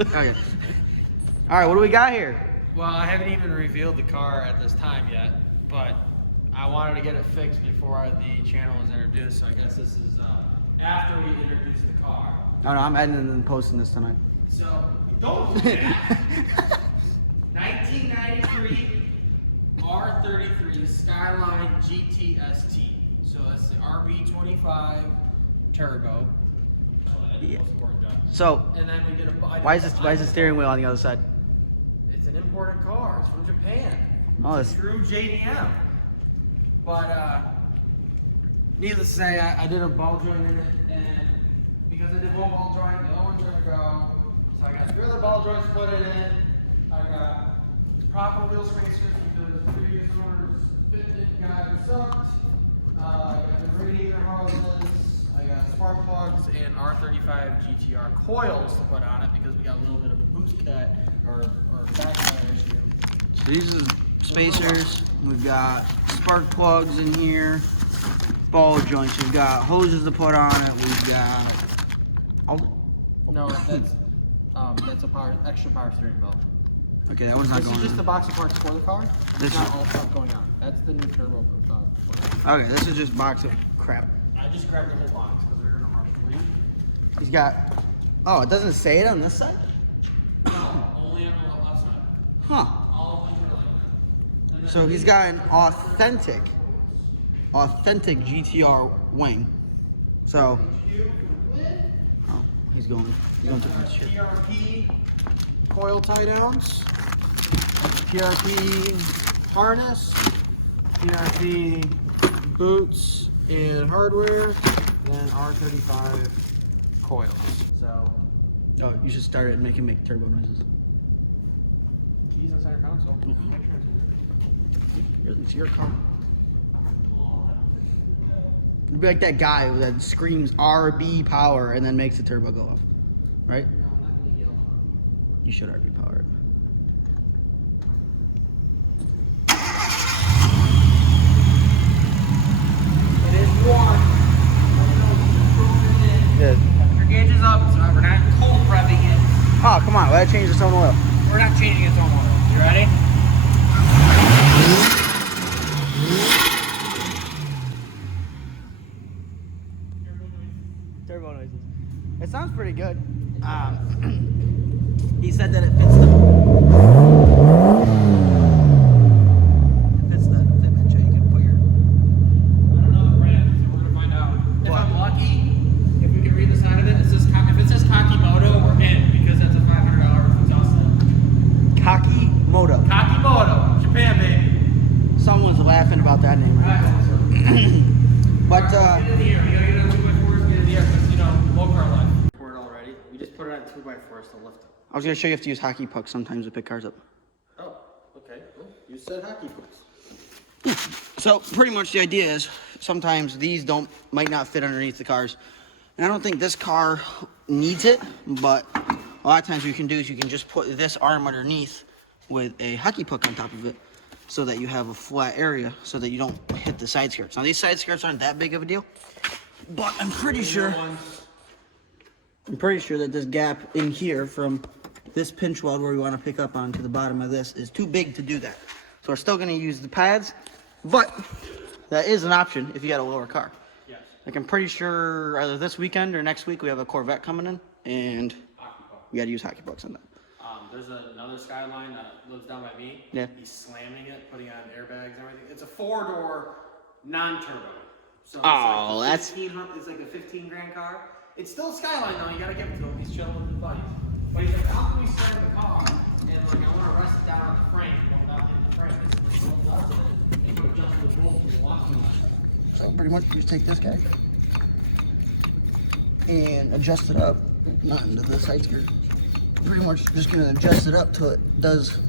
Okay. All right, what do we got here? Well, I haven't even revealed the car at this time yet, but I wanted to get it fixed before the channel was introduced, so I guess this is after we introduce the car. Oh no, I'm editing and posting this tonight. So, don't do that. 1993 R33 Skyline GTST. So that's the RB25 Turbo. Yeah. Most important job. So, And then we did a. why is the steering wheel on the other side? It's an imported car. It's from Japan. Oh, It's a true JDM. But needless to say, I did a ball joint in it, and because I did one ball joint, the other one's gonna go. So I got 3 other ball joints put in it. I got proper wheel spacers because the previous owners got sucked. I got the radiator hoses. I got spark plugs and R35 GTR coils to put on it because we got a little bit of a boost cut or back cut issue. So these are the spacers. We've got spark plugs in here, ball joints. We've got hoses to put on it. We've got No, that's a extra power steering belt. Okay, that one's not This going is just on. the boxy parts for the car. This It's not is- all stuff going on. That's the new turbo. Okay, this is just a box of crap. I just grabbed the whole box because we were in a rush to leave. He's got. Oh, it doesn't say it on this side? Only on the left side. Huh. All of them are like that. And then So he's got an authentic GTR wing. So. Oh, he's going to this shit. PRP coil tie downs, PRP harness, PRP boots and hardware, then R35 coils. So Oh, you should start it and make him make turbo noises. keys inside your console. It's your car. It'd be like that guy that screams RB power and then makes the turbo go off, right? You should RB power it. It is warm. Good. Your gauge is up, so we're not cold revving it. Oh, come on, let it change its own oil. We're not changing its own oil. You ready? Turbo noises. It sounds pretty good. He said that it fits the fitment, so you can put your. I don't know the brand, so we're gonna find out. If I'm lucky, if we can read the side of it, if it says Kakimoto, we're in because that's a $500 exhaust set. Kakimoto. Kakimoto, Japan, baby. Someone's laughing about that name right now. But get in here. We gotta get it on 2x4s, get in the air, because low car life. Pour it already. We just put it on 2x4s to lift it. I was gonna show you have to use hockey pucks sometimes to pick cars up. Oh, okay. Well, you said hockey pucks. So pretty much the idea is sometimes these might not fit underneath the cars. And I don't think this car needs it, but a lot of times what you can do is you can just put this arm underneath with a hockey puck on top of it so that you have a flat area so that you don't hit the side skirts. Now these side skirts aren't that big of a deal, but I'm pretty sure that this gap in here from this pinch weld where we want to pick up onto the bottom of this is too big to do that. So we're still going to use the pads, but that is an option if you got a lower car. Yes. Like I'm pretty sure either this weekend or next week we have a Corvette coming in, and we got to use hockey pucks on that. There's another Skyline that lives down by me. Yeah. He's slamming it, putting on airbags and everything. It's a 4-door, non-turbo. So it's Oh, like that's- it's like a 15 grand car. It's still a Skyline though. You gotta give it to him. He's chilling with his buddies. But he's like, how can we slam the car? And like, I want to rest it down on the frame without hitting the frame. It's like, well, that's it. And put adjustable bolts and walking on it. So pretty much just take this guy and adjust it up onto the side skirt. Pretty much just gonna adjust it up till it does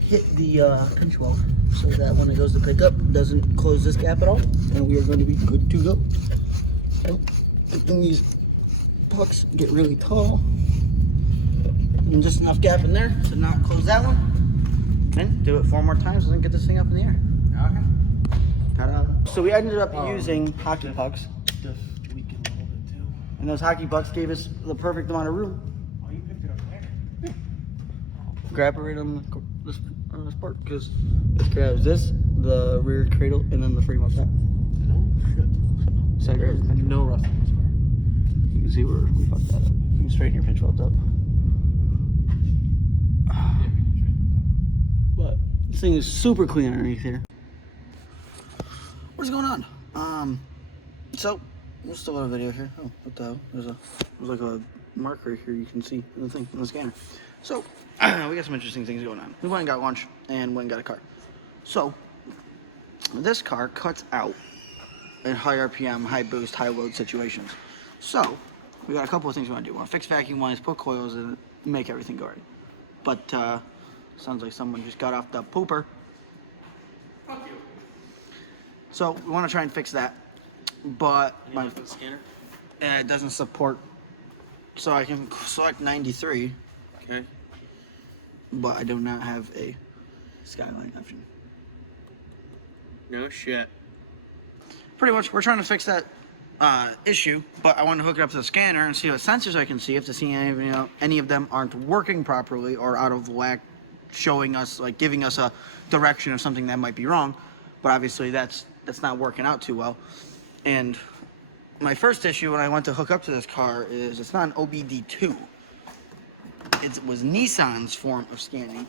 hit the pinch weld, so that when it goes to pick up, it doesn't close this gap at all, and we are going to be good to go. So, and these pucks get really tall, and just enough gap in there to not close that one. Then do it 4 more times, and then get this thing up in the air. Okay. Ta-da. So we ended up using hockey pucks, Just tweak it a little bit too. and those hockey pucks gave us the perfect amount of room. Oh, you picked it up there. grab it right on this part because it grabs this, the rear cradle, and then the frame up top. No shit. So There's no rust on this car. you can see where we fucked that up. You can straighten your pinch welds up. But this thing is super clean underneath here. What's going on? So we'll still have a video here. Oh, what the hell? There's like a marker here you can see in the thing in the scanner. So we got some interesting things going on. We went and got lunch and went and got a car. So this car cuts out in high RPM, high boost, high load situations. So we got a couple of things we want to do. We want to fix vacuum lines, put coils in it, make everything go right. But sounds like someone just got off the pooper. Fuck you. So we want to try and fix that. But my scanner? it doesn't support. So I can select 93. Okay. But I do not have a skyline option. No shit. Pretty much, we're trying to fix that issue, but I want to hook it up to the scanner and see what sensors I can see if to see any of them aren't working properly or out of whack, showing us, like giving us a direction of something that might be wrong. But obviously that's not working out too well. And my first issue when I went to hook up to this car is it's not an OBD2. It was Nissan's form of scanning,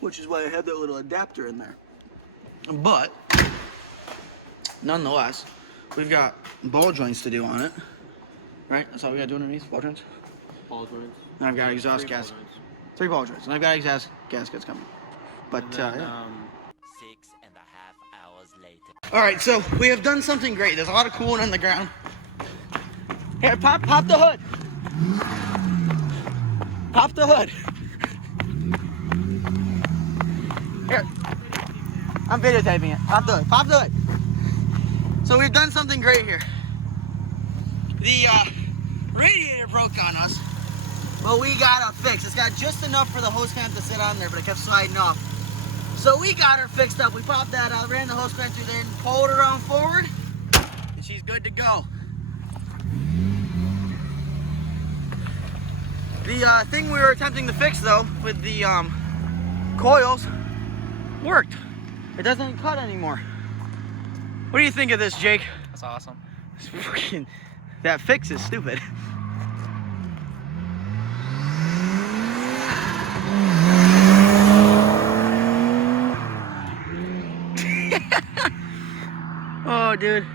which is why I had that little adapter in there. But nonetheless, we've got ball joints to do on it, right? That's all we got to do underneath, ball joints. Ball joints. And I've got exhaust gas. 3 ball joints, and I've got exhaust gaskets coming. But Then, yeah. 6.5 hours later. All right, so we have done something great. There's a lot of coolant on the ground. Here, pop the hood. Pop the hood. Here. I'm videotaping it. Pop the hood. Pop the hood. So we've done something great here. The radiator broke on us. Well, we got it fixed. It's got just enough for the hose clamp to sit on there, but it kept sliding off. So we got her fixed up. We popped that out, ran the hose clamp through there, and pulled her around forward, and she's good to go. The thing we were attempting to fix, though, with the coils, worked. It doesn't cut anymore. What do you think of this, Jake? That's awesome. It's freaking, that fix is stupid. Oh, dude.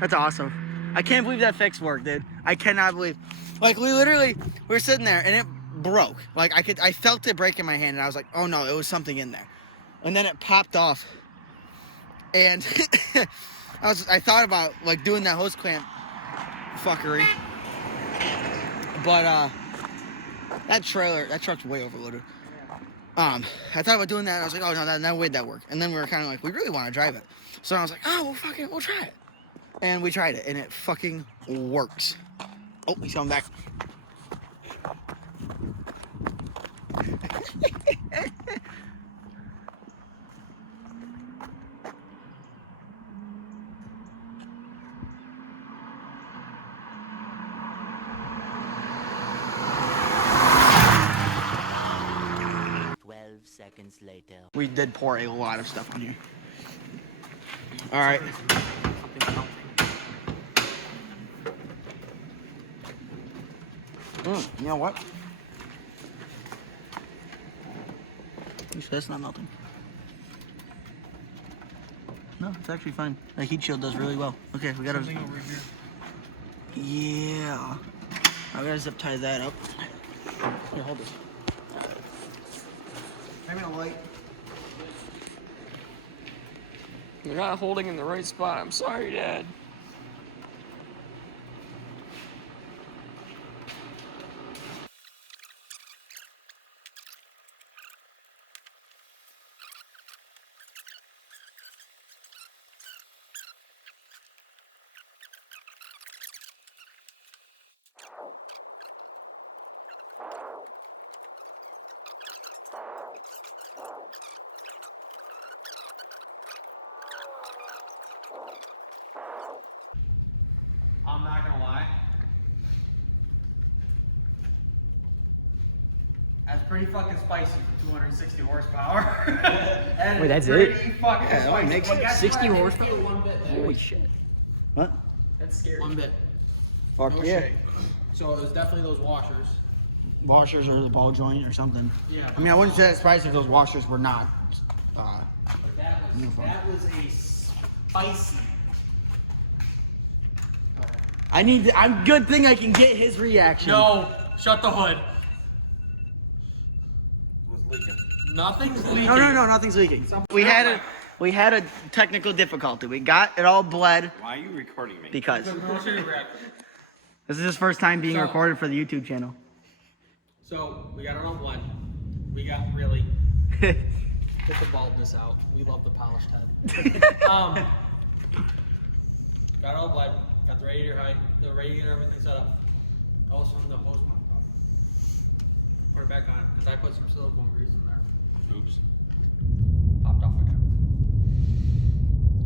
That's awesome. I can't believe that fix worked, dude. I cannot believe. Like, we were sitting there and it broke. Like, I felt it break in my hand and I was like, oh no, it was something in there. And then it popped off. And I thought about like doing that hose clamp fuckery. But that truck's way overloaded. I thought about doing that and I was like, oh no, no way'd that work. And then we were kind of like, we really want to drive it. So I was like, oh, we'll try it. And we tried it and it fucking works. Oh, he's coming back. Seconds later. We did pour a lot of stuff on here. All right. You know what? You sure that's not melting? No, it's actually fine. The heat shield does really well. Okay, we gotta. Something over here. Yeah. I gotta zip tie that up. Here, hold this. I'm gonna light. You're not holding in the right spot. I'm sorry, Dad. I'm not gonna lie. That's pretty fucking spicy for 260 horsepower. Wait, that's pretty it? fucking Yeah, that spicy. makes But sense. guess 60 what? horsepower? It's one bit. Holy shit. What? That's scary. One bit. Fuck No yeah. shade. So it was definitely those washers. Washers or the ball joint or something. Yeah. I mean, I wouldn't say that spicy if those washers were not. But that was a spicy. I'm good thing I can get his reaction. No, shut the hood. Was leaking. Nothing's leaking. No, nothing's leaking. We had a technical difficulty. We got it all bled Why are you recording me? because I'll show you reaction. this is his first time being So- recorded for the YouTube channel. So we got our own blood. We got really get the baldness out. We love the polished head. Got all blood. Got the radiator height, the radiator, everything set up. All of a sudden the hose popped off. Put it back on because I put some silicone grease in there. Oops. Popped off again.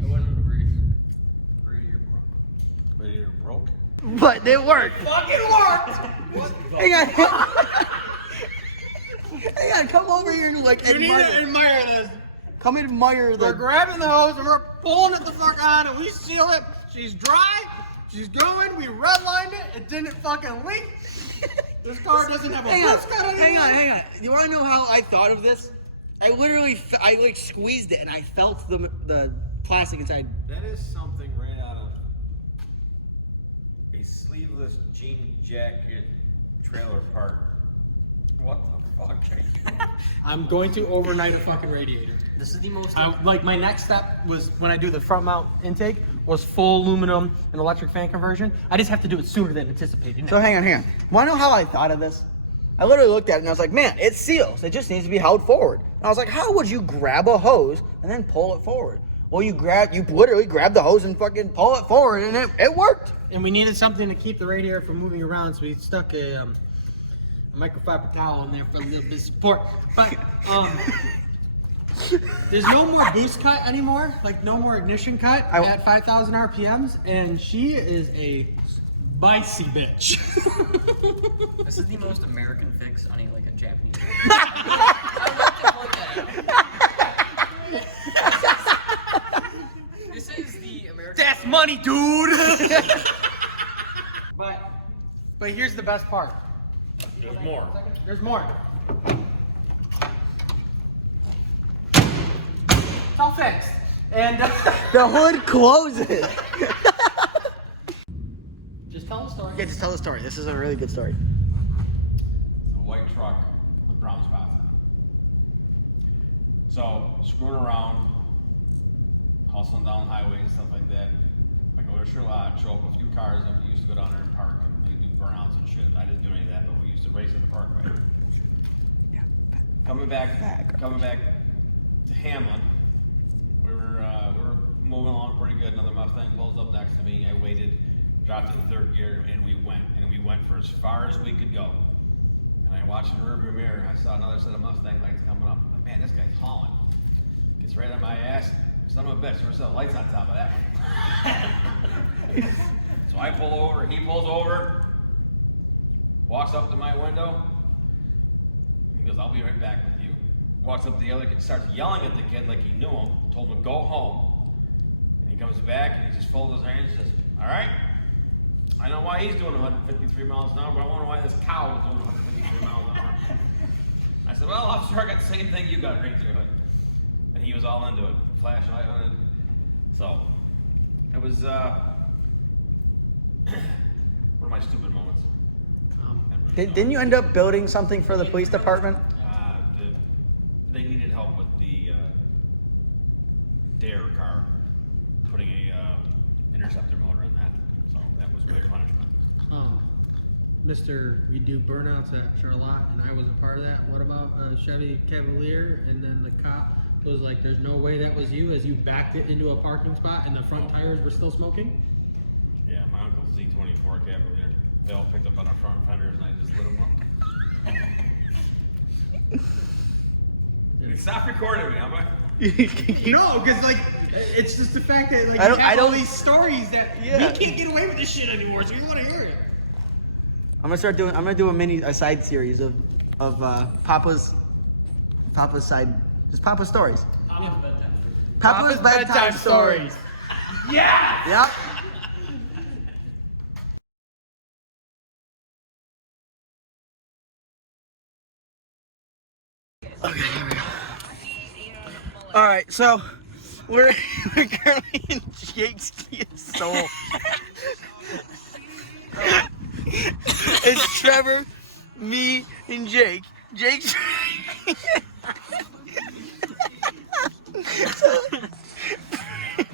It wasn't the grease. Radiator broke. Radiator broke. But it worked. Fucking worked. Hang on. Hang on. Come over here and like You need to admire. admire this. Come admire We're the. grabbing the hose and we're pulling it the fuck on and we seal it. She's dry. She's going. We redlined it. It didn't fucking leak. This car doesn't have a boost cut on it. Hang on. You want to know how I thought of this? I literally, I like squeezed it and I felt the plastic inside. That is something right out of a sleeveless jean jacket trailer park. What the fuck are you? I'm going to overnight a fucking radiator. This is the most. Like my next step was when I do the front mount intake was full aluminum and electric fan conversion. I just have to do it sooner than anticipated. So hang on. Want to know how I thought of this? I literally looked at it and I was like, man, it seals. It just needs to be held forward. And I was like, how would you grab a hose and then pull it forward? Well, you literally grab the hose and fucking pull it forward and it worked. And we needed something to keep the radiator from moving around, so we stuck a microfiber towel in there for a little bit of support. But there's no more boost cut anymore, like no more ignition cut at 5,000 RPMs, and she is a spicy bitch. This is the most American fix on a Japanese. This is the American. That's money, dude. But here's the best part. There's more. There's more. It's all fixed. And The hood closes. just tell the story. Yeah, just tell the story. This is a really good story. It's a white truck with brown spots on it. So, screwing around, hustling down highways and stuff like that. I go to Charlotte, show up a few cars, and we used to go down there and park and they do burnouts and shit. I didn't do any of that, but we used to race at the parkway. Yeah. Coming back to Hamlin, we were moving along pretty good. Another Mustang pulls up next to me. I waited, dropped it in third gear, and we went. And we went for as far as we could go. And I watched in the rearview mirror. I saw another set of Mustang lights coming up. I'm like, man, this guy's hauling. Gets right on my ass. Son of a bitch, there's some lights on top of that one. So I pull over, he pulls over, walks up to my window. He goes, I'll be right back with you. Walks up to the other kid, starts yelling at the kid like he knew him, told him to go home. And he comes back and he just folds his hands and says, all right, I know why he's doing 153 miles an hour, but I wonder why this cow is doing 153 miles an hour. I said, well, officer, I got the same thing you got right through it. And he was all into it, flashlight on it. So, it was, one of my stupid moments. Didn't you end up building something for the police department? They needed help with the Dare car, putting a interceptor motor in that. So that was my punishment. Mr. We do burnouts at Charlotte, and I was a part of that. What about Chevy Cavalier? And then the cop was like, there's no way that was you, as you backed it into a parking spot and the front tires were still smoking? Yeah, my uncle's Z24 Cavalier. They all picked up on our front fenders and I just lit them up. Stop recording me, am I? No, because like it's just the fact that like I don't- you have I all don't- these stories that Yeah. we can't get away with this shit anymore, so we want to hear it. I'm gonna do a side series of of Papa's side, just Papa's stories. Papa's bedtime stories. Yeah! Yep. Okay, here we go. All right, so we're currently in Jake's Kia Soul. It's Trevor, me, and Jake. Jake's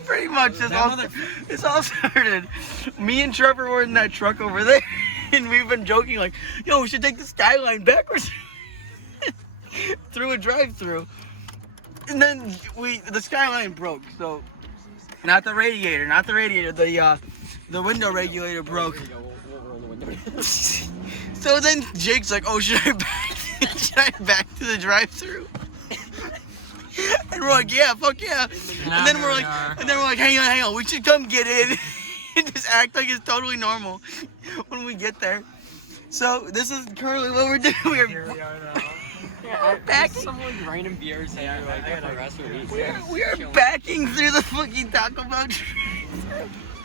pretty much it's all started. Me and Trevor were in that truck over there, and we've been joking like, "Yo, we should take the Skyline backwards through a drive-through." And then the Skyline broke, so not the radiator, the window regulator broke. So then Jake's like, "Oh, should I back to the drive-through?" And we're like, "Yeah, fuck yeah." And then we're like, hang on, we should come get in and just act like it's totally normal when we get there. So this is currently what we're doing. We're backing. Some like random beers that like for the rest of the week. We are backing through the fucking Taco Bell.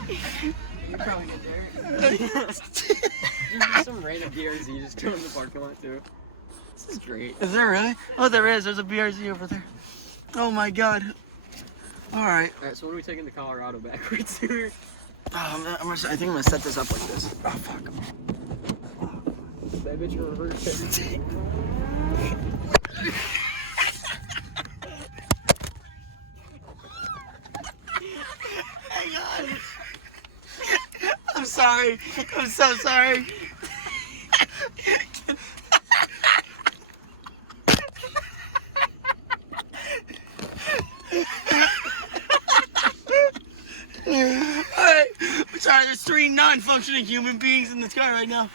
You probably get there. Just some random beers you just go in the parking lot too. This is great. Is there really? Oh, there is. There's a BRZ over there. Oh my god. All right. Alright, so when are we taking the Colorado backwards here? I think I'm gonna set this up like this. Oh fuck. That bitch reverse. Hang on. I'm sorry. I'm so sorry. Alright. I'm sorry, there's 3 non-functioning human beings in the sky right now.